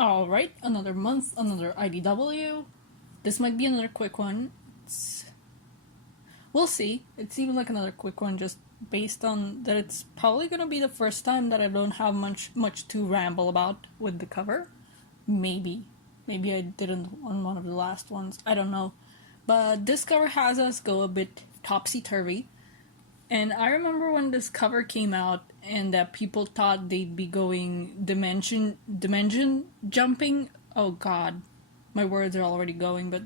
Alright, another month, another IDW. This might be another quick one. We'll see. It seems like another quick one just based on that it's probably gonna be the first time that I don't have much to ramble about with the cover. Maybe. Maybe I didn't on one of the last ones. I don't know. But this cover has us go a bit topsy-turvy. And I remember when this cover came out and that people thought they'd be going dimension jumping. Oh god. My words are already going, but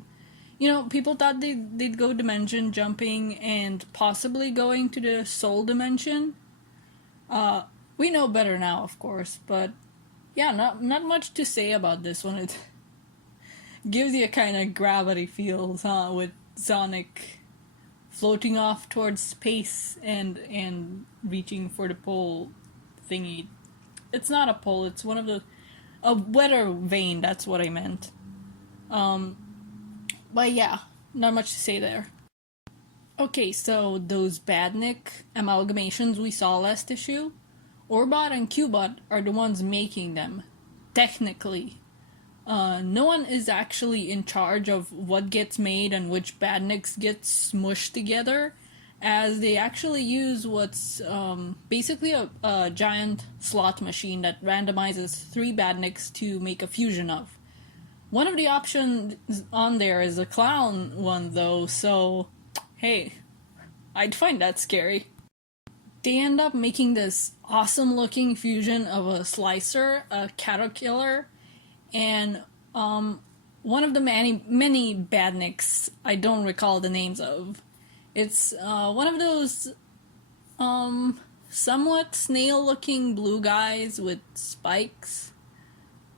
people thought they'd go dimension jumping and possibly going to the soul dimension. We know better now, of course, but yeah, not much to say about this one. It gives you a kind of gravity feels, huh, with Sonic floating off towards space and reaching for the pole thingy. It's not a pole, it's one of the a weather vane, that's what I meant. But yeah, not much to say there. Okay, so those Badnik amalgamations we saw last issue, Orbot and Cubot are the ones making them, technically. No one is actually in charge of what gets made and which badniks get smushed together, as they actually use what's basically a giant slot machine that randomizes 3 badniks to make a fusion of. One of the options on there is a clown one though, so hey, I'd find that scary. They end up making this awesome looking fusion of a slicer, a caterpillar, and one of the many badniks I don't recall the names of. It's one of those somewhat snail looking blue guys with spikes.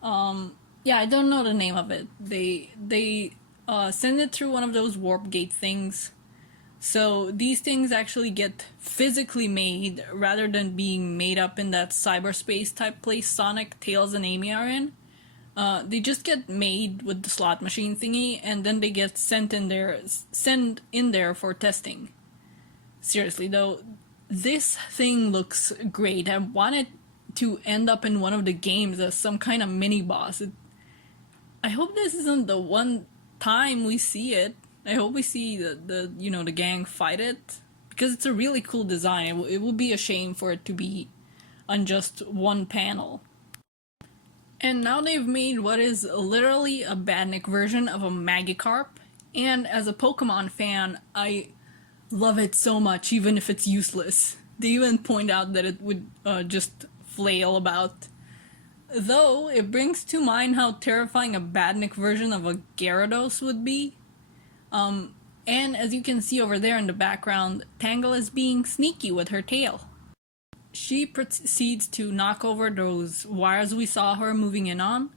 Yeah, I don't know the name of it. They send it through one of those warp gate things. So these things actually get physically made rather than being made up in that cyberspace type place Sonic, Tails, and Amy are in. They just get made with the slot machine thingy, and then they get sent in there for testing. Seriously though, this thing looks great. I want it to end up in one of the games as some kind of mini boss. I hope this isn't the one time we see it. I hope we see the gang fight it, because it's a really cool design. It would be a shame for it to be on just one panel. And now they've made what is literally a Badnik version of a Magikarp, and as a Pokemon fan, I love it so much, even if it's useless. They even point out that it would just flail about. Though, it brings to mind how terrifying a Badnik version of a Gyarados would be. And as you can see over there in the background, Tangle is being sneaky with her tail. She proceeds to knock over those wires we saw her moving in on,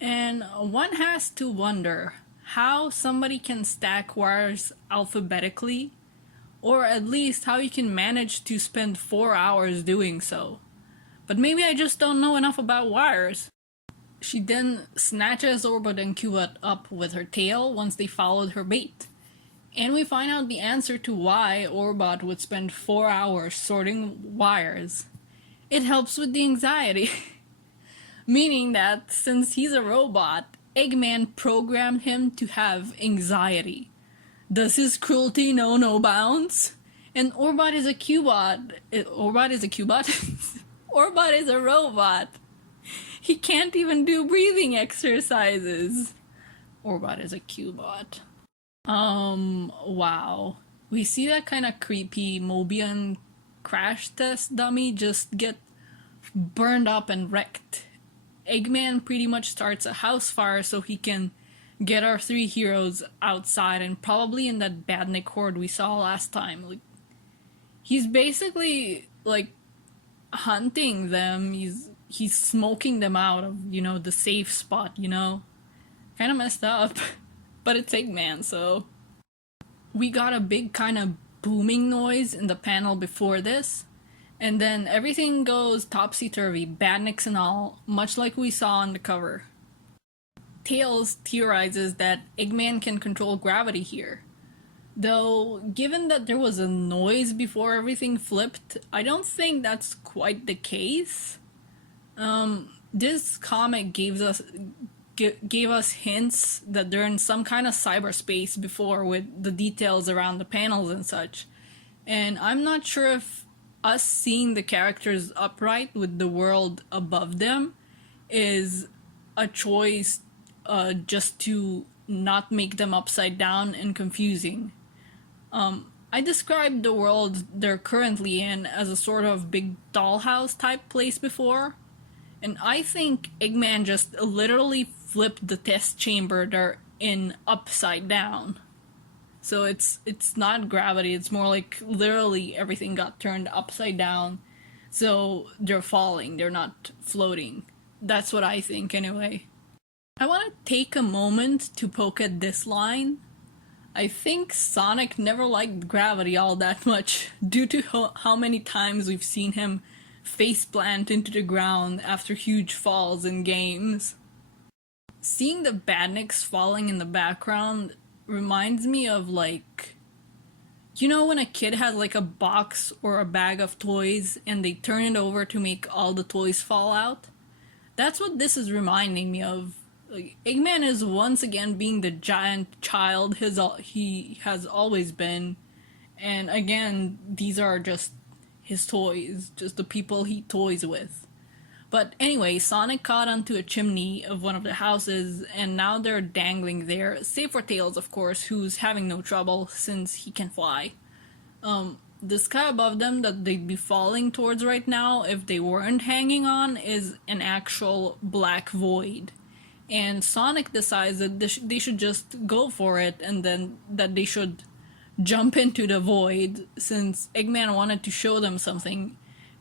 and one has to wonder how somebody can stack wires alphabetically, or at least how you can manage to spend 4 hours doing so. But maybe I just don't know enough about wires. She then snatches Orbot and Cubot up with her tail once they followed her bait. And we find out the answer to why Orbot would spend 4 hours sorting wires. It helps with the anxiety. Meaning that since he's a robot, Eggman programmed him to have anxiety. Does his cruelty know no bounds? And Orbot is a Cubot. Orbot is a Cubot? Orbot is a robot. He can't even do breathing exercises. Orbot is a Cubot. Wow. We see that kind of creepy Mobian crash test dummy just get burned up and wrecked. Eggman pretty much starts a house fire so he can get our 3 heroes outside and probably in that Badnik horde we saw last time. Like, he's basically like hunting them. He's smoking them out of, the safe spot, Kind of messed up. But it's Eggman, so... We got a big kind of booming noise in the panel before this, and then everything goes topsy-turvy, badniks and all, much like we saw on the cover. Tails theorizes that Eggman can control gravity here. Though, given that there was a noise before everything flipped, I don't think that's quite the case. this comic gave us hints that they're in some kind of cyberspace before, with the details around the panels and such. And I'm not sure if us seeing the characters upright with the world above them is a choice, just to not make them upside down and confusing. I described the world they're currently in as a sort of big dollhouse type place before, and I think Eggman just literally flipped the test chamber they're in upside down. So it's not gravity, it's more like literally everything got turned upside down. So they're falling, they're not floating. That's what I think anyway. I want to take a moment to poke at this line. I think Sonic never liked gravity all that much, due to how many times we've seen him faceplant into the ground after huge falls in games. Seeing the badniks falling in the background reminds me of, like, you know when a kid has like a box or a bag of toys and they turn it over to make all the toys fall out? That's what this is reminding me of. Like, Eggman is once again being the giant child he has always been. And again, these are just his toys, just the people he toys with. But anyway, Sonic caught onto a chimney of one of the houses, and now they're dangling there, save for Tails, of course, who's having no trouble since he can fly. The sky above them that they'd be falling towards right now, if they weren't hanging on, is an actual black void. And Sonic decides that they should just go for it, and then that they should jump into the void, since Eggman wanted to show them something.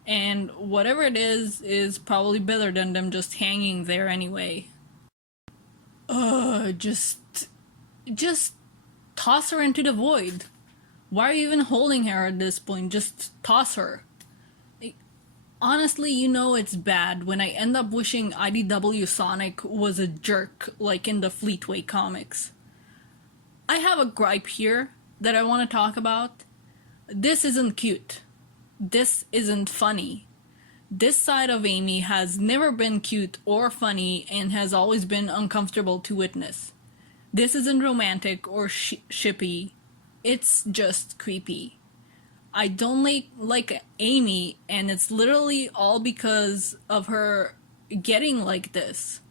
And whatever it is probably better than them just hanging there anyway. Just toss her into the void. Why are you even holding her at this point? Just toss her. Honestly, you know it's bad when I end up wishing IDW Sonic was a jerk, like in the Fleetway comics. I have a gripe here that I want to talk about. This isn't cute. This isn't funny. This side of Amy has never been cute or funny and has always been uncomfortable to witness. This isn't romantic or shippy. It's just creepy. I don't like Amy, and it's literally all because of her getting like this.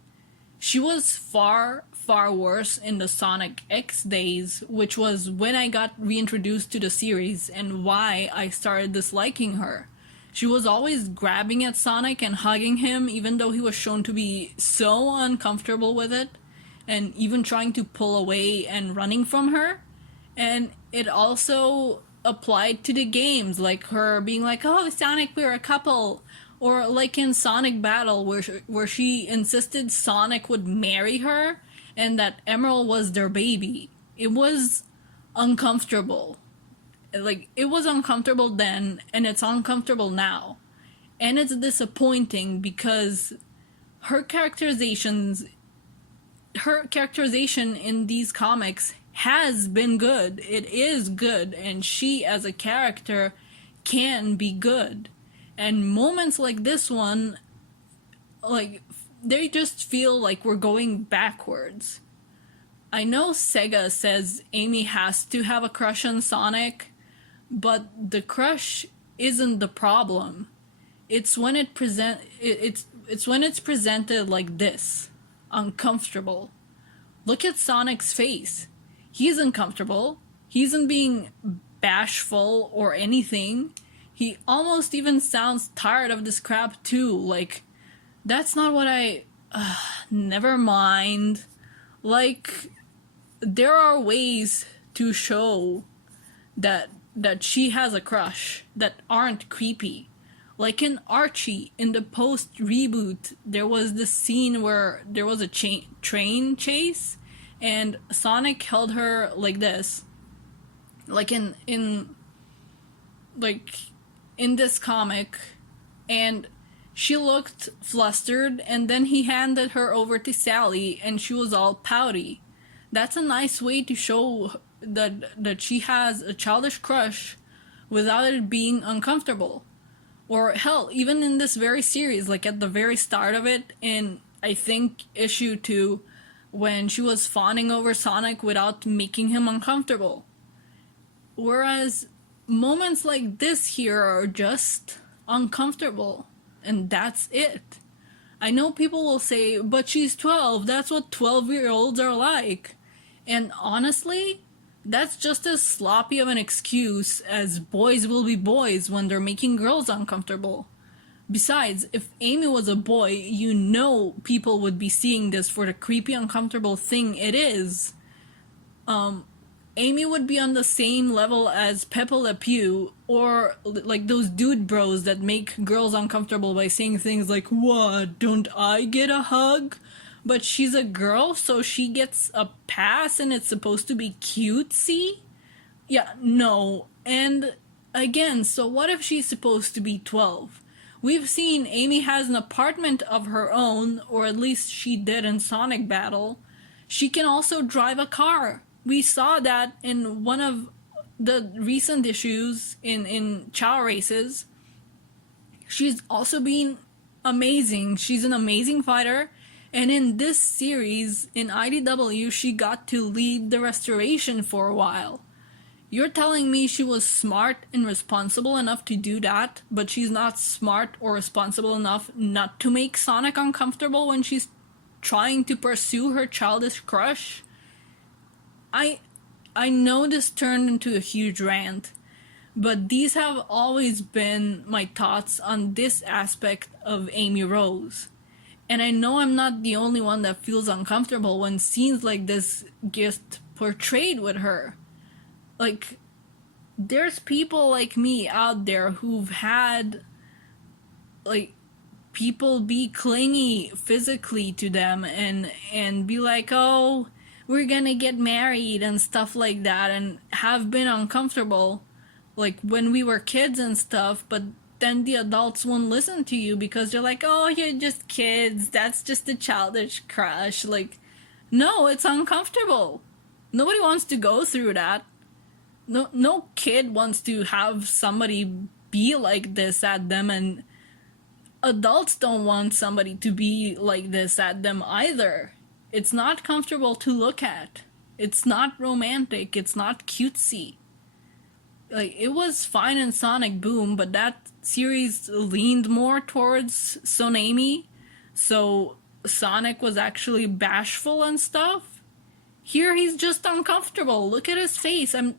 She was far, far worse in the Sonic X days, which was when I got reintroduced to the series and why I started disliking her. She was always grabbing at Sonic and hugging him, even though he was shown to be so uncomfortable with it, and even trying to pull away and running from her. And it also applied to the games, like her being like, "Oh, Sonic, we're a couple," or like in Sonic Battle, where she insisted Sonic would marry her and that Emerald was their baby. It was uncomfortable. Like, it was uncomfortable then, and it's uncomfortable now, and it's disappointing because her characterization in these comics has been good. It is good, and she as a character can be good. And moments like this one, like, they just feel like we're going backwards. I know Sega says Amy has to have a crush on Sonic, but the crush isn't the problem. It's when it's when it's presented like this, uncomfortable. Look at Sonic's face. He's uncomfortable. He isn't being bashful or anything. He almost even sounds tired of this crap too. Like, that's not what I... never mind. Like, there are ways to show that she has a crush that aren't creepy. Like in Archie, in the post reboot, there was this scene where there was a train chase, and Sonic held her like this, like in this comic, and she looked flustered, and then he handed her over to Sally, and she was all pouty. That's a nice way to show that she has a childish crush without it being uncomfortable. Or hell, even in this very series, like at the very start of it, in I think issue 2, when she was fawning over Sonic without making him uncomfortable. Whereas moments like this here are just uncomfortable, and that's it. I know people will say, but she's 12, that's what 12-year-olds are like. And honestly, that's just as sloppy of an excuse as boys will be boys when they're making girls uncomfortable. Besides, if Amy was a boy, you know people would be seeing this for the creepy, uncomfortable thing it is. Amy would be on the same level as Pepe Le Pew, or like those dude bros that make girls uncomfortable by saying things like, "What, don't I get a hug?" But she's a girl, so she gets a pass and it's supposed to be cutesy? Yeah, no. And again, so what if she's supposed to be 12? We've seen Amy has an apartment of her own, or at least she did in Sonic Battle. She can also drive a car. We saw that in one of the recent issues in Chow Races. She's also been amazing. She's an amazing fighter. And in this series, in IDW, she got to lead the restoration for a while. You're telling me she was smart and responsible enough to do that, but she's not smart or responsible enough not to make Sonic uncomfortable when she's trying to pursue her childish crush? I know this turned into a huge rant, but these have always been my thoughts on this aspect of Amy Rose. And I know I'm not the only one that feels uncomfortable when scenes like this get portrayed with her. Like, there's people like me out there who've had, like, people be clingy physically to them and be like, oh, we're gonna get married and stuff like that, and have been uncomfortable, like, when we were kids and stuff, but then the adults won't listen to you because they're like, oh, you're just kids, that's just a childish crush. Like, no, it's uncomfortable. Nobody wants to go through that. No kid wants to have somebody be like this at them, and adults don't want somebody to be like this at them either. It's not comfortable to look at. It's not romantic. It's not cutesy. Like, it was fine in Sonic Boom, but that series leaned more towards Sonami, so Sonic was actually bashful and stuff. Here he's just uncomfortable. Look at his face. And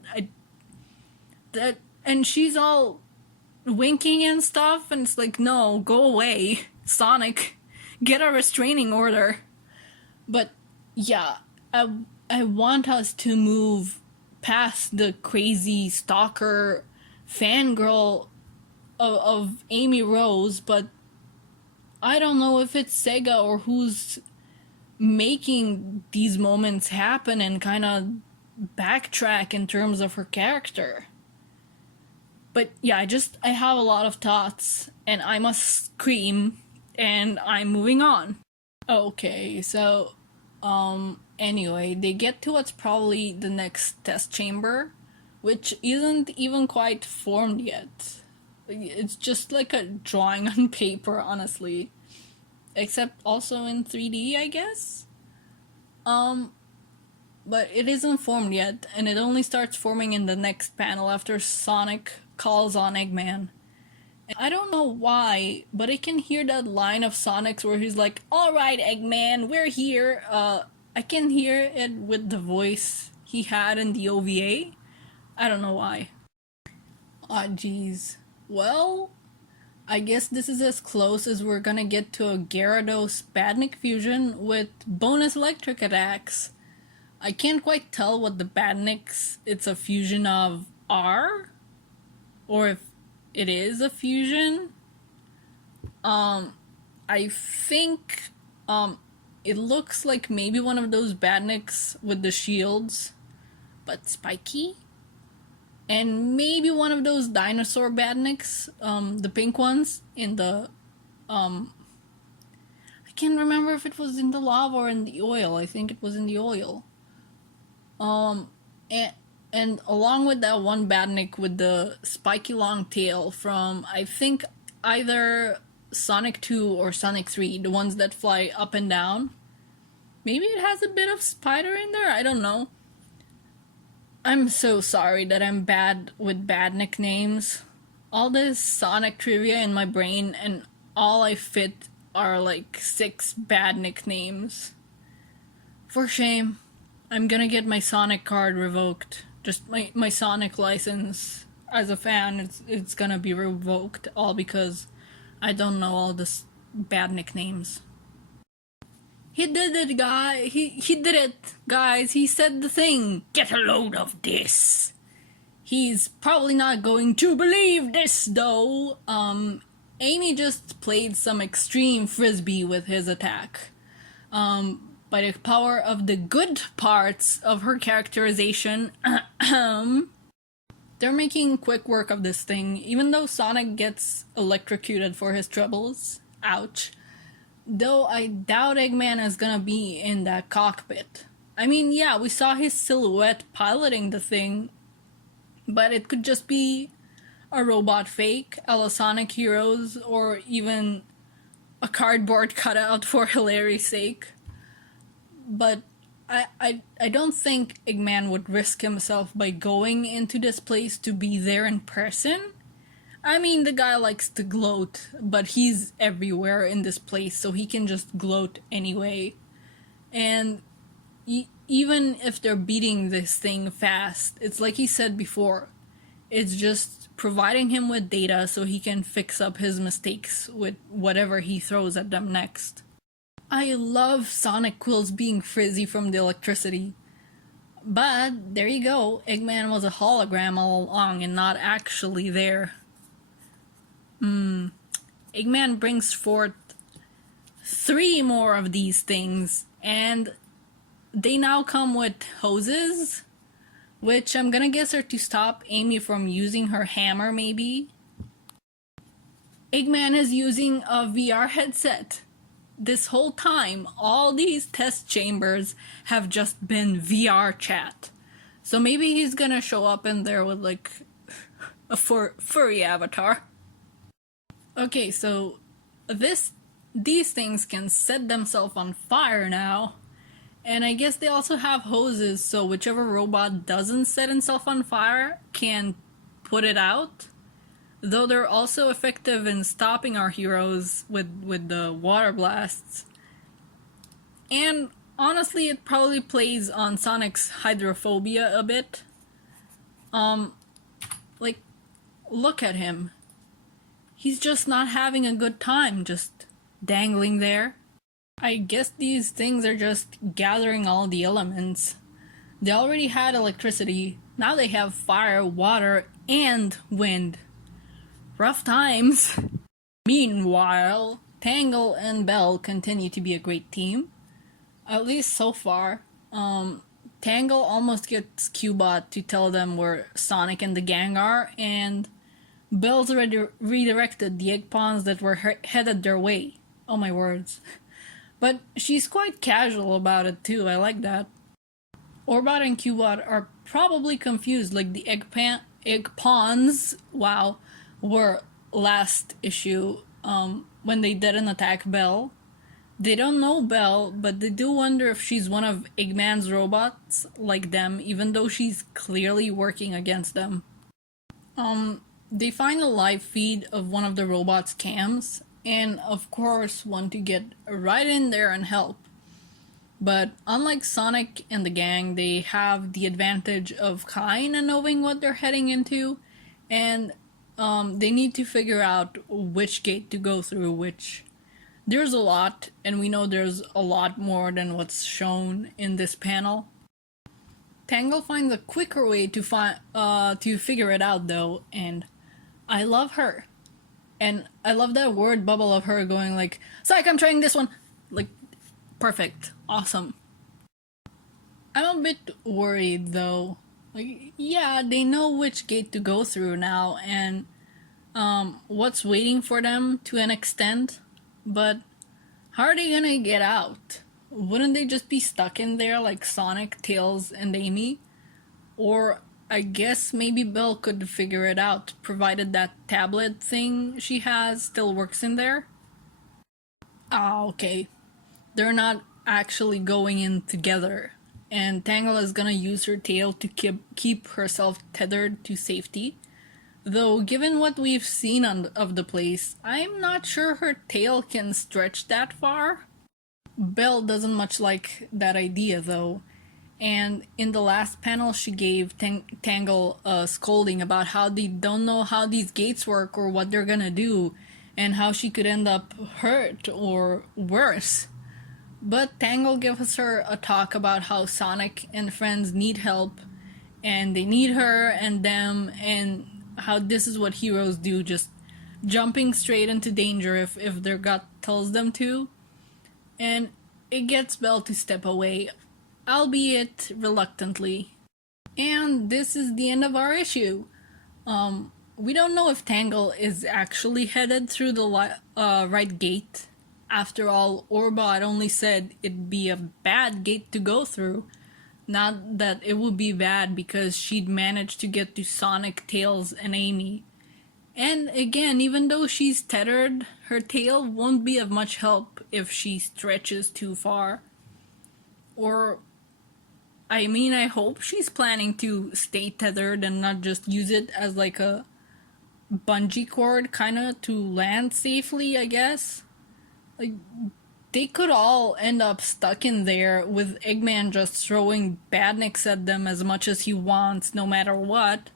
she's all winking and stuff, and it's like, no, go away, Sonic, get a restraining order. But yeah, I want us to move past the crazy stalker fangirl of Amy Rose, but I don't know if it's Sega or who's making these moments happen and kind of backtrack in terms of her character. But yeah, I have a lot of thoughts, and I must scream, and I'm moving on. Okay, so, anyway, they get to what's probably the next test chamber, which isn't even quite formed yet. It's just like a drawing on paper, honestly. Except also in 3D, I guess? But it isn't formed yet, and it only starts forming in the next panel after Sonic calls on Eggman. And I don't know why, but I can hear that line of Sonic's where he's like, "Alright, Eggman, we're here." I can hear it with the voice he had in the OVA. I don't know why. Ah, jeez. Well, I guess this is as close as we're gonna get to a Gyarados Badnik fusion with bonus electric attacks. I can't quite tell what the Badniks it's a fusion of are, or if it is a fusion. I think, it looks like maybe one of those Badniks with the shields, but spiky. And maybe one of those dinosaur Badniks, the pink ones in the, I can't remember if it was in the lava or in the oil. I think it was in the oil. And along with that one Badnik with the spiky long tail from, I think either Sonic 2 or Sonic 3, the ones that fly up and down. Maybe it has a bit of spider in there, I don't know. I'm so sorry that I'm bad with bad nicknames. All this Sonic trivia in my brain, and all I fit are like 6 bad nicknames. For shame. I'm gonna get my Sonic card revoked. Just my Sonic license as a fan, it's gonna be revoked, all because I don't know all this bad nicknames. He did it, guy. He did it, guys. He said the thing. Get a load of this. He's probably not going to believe this, though. Amy just played some extreme frisbee with his attack. By the power of the good parts of her characterization, they're making quick work of this thing, even though Sonic gets electrocuted for his troubles. Ouch. Though I doubt Eggman is gonna be in that cockpit. I mean, yeah, we saw his silhouette piloting the thing, but it could just be a robot fake, a la Sonic Heroes, or even a cardboard cutout for hilarity's sake. But I don't think Eggman would risk himself by going into this place to be there in person. I mean, the guy likes to gloat, but he's everywhere in this place, so he can just gloat anyway. And even if they're beating this thing fast, it's like he said before, it's just providing him with data so he can fix up his mistakes with whatever he throws at them next. I love Sonic quills being frizzy from the electricity. But there you go, Eggman was a hologram all along and not actually there. Eggman brings forth 3 more of these things, and they now come with hoses, which I'm gonna guess are to stop Amy from using her hammer, maybe. Eggman is using a VR headset. This whole time, all these test chambers have just been VR chat. So maybe he's gonna show up in there with like a furry avatar. Okay, so these things can set themselves on fire now. And I guess they also have hoses, so whichever robot doesn't set itself on fire can put it out. Though they're also effective in stopping our heroes with the water blasts. And honestly, it probably plays on Sonic's hydrophobia a bit. Like, look at him. He's just not having a good time, just dangling there. I guess these things are just gathering all the elements. They already had electricity, now they have fire, water, and wind. Rough times. Meanwhile, Tangle and Belle continue to be a great team. At least so far. Tangle almost gets Cubot to tell them where Sonic and the gang are, and Belle's already redirected the egg pawns that were headed their way. Oh my words. But she's quite casual about it too, I like that. Orbot and Cubot are probably confused like the egg pawns, wow, were last issue when they didn't attack Belle. They don't know Belle, but they do wonder if she's one of Eggman's robots like them, even though she's clearly working against them. They find a live feed of one of the robot's cams, and of course want to get right in there and help. But unlike Sonic and the gang, they have the advantage of kinda knowing what they're heading into, and they need to figure out which gate to go through, which there's a lot, and we know there's a lot more than what's shown in this panel. Tangle finds a quicker way to figure it out though, and I love her. And I love that word bubble of her going like, "Psych, I'm trying this one!" Like, perfect. Awesome. I'm a bit worried though. Like, yeah, they know which gate to go through now, and what's waiting for them to an extent, but how are they gonna get out? Wouldn't they just be stuck in there like Sonic, Tails, and Amy? Or I guess maybe Belle could figure it out, provided that tablet thing she has still works in there. Ah, okay. They're not actually going in together, and Tangle is gonna use her tail to keep herself tethered to safety. Though, given what we've seen of the place, I'm not sure her tail can stretch that far. Belle doesn't much like that idea, though, and in the last panel, she gave Tangle a scolding about how they don't know how these gates work or what they're gonna do, and how she could end up hurt or worse. But Tangle gives her a talk about how Sonic and friends need help, and they need her and them, and how this is what heroes do, just jumping straight into danger if their gut tells them to. And it gets Belle to step away, albeit reluctantly. And this is the end of our issue. We don't know if Tangle is actually headed through the right gate. After all, Orbot only said it'd be a bad gate to go through. Not that it would be bad because she'd managed to get to Sonic, Tails, and Amy. And again, even though she's tethered, her tail won't be of much help if she stretches too far. Or, I mean, I hope she's planning to stay tethered and not just use it as like a bungee cord kinda to land safely, I guess. Like, they could all end up stuck in there with Eggman just throwing badniks at them as much as he wants, no matter what.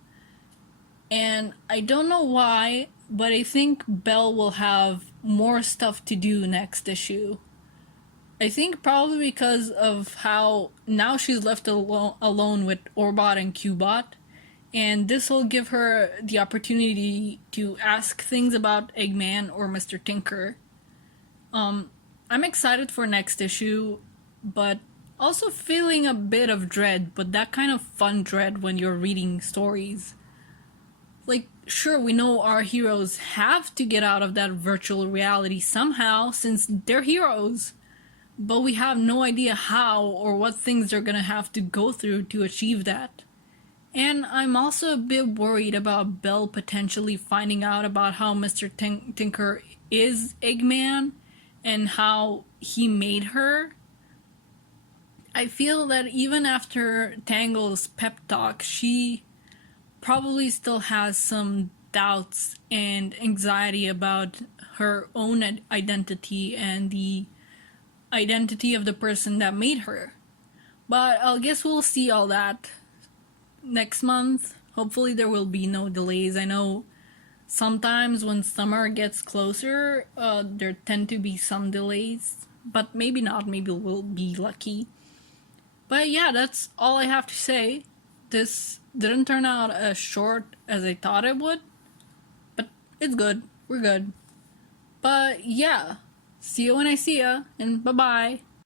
And I don't know why, but I think Belle will have more stuff to do next issue. I think probably because of how now she's left alone with Orbot and Cubot, and this will give her the opportunity to ask things about Eggman or Mr. Tinker. I'm excited for next issue, but also feeling a bit of dread, but that kind of fun dread when you're reading stories. Like, sure, we know our heroes have to get out of that virtual reality somehow, since they're heroes, but we have no idea how or what things they're gonna have to go through to achieve that. And I'm also a bit worried about Belle potentially finding out about how Mr. Tinker is Eggman and how he made her. I feel that even after Tangle's pep talk, she probably still has some doubts and anxiety about her own identity and the identity of the person that made her. But I guess we'll see all that next month. Hopefully there will be no delays. I know sometimes when summer gets closer, there tend to be some delays, but maybe not. Maybe we'll be lucky. But yeah, that's all I have to say. This didn't turn out as short as I thought it would, but it's good. We're good. But yeah, see you when I see ya, and bye-bye.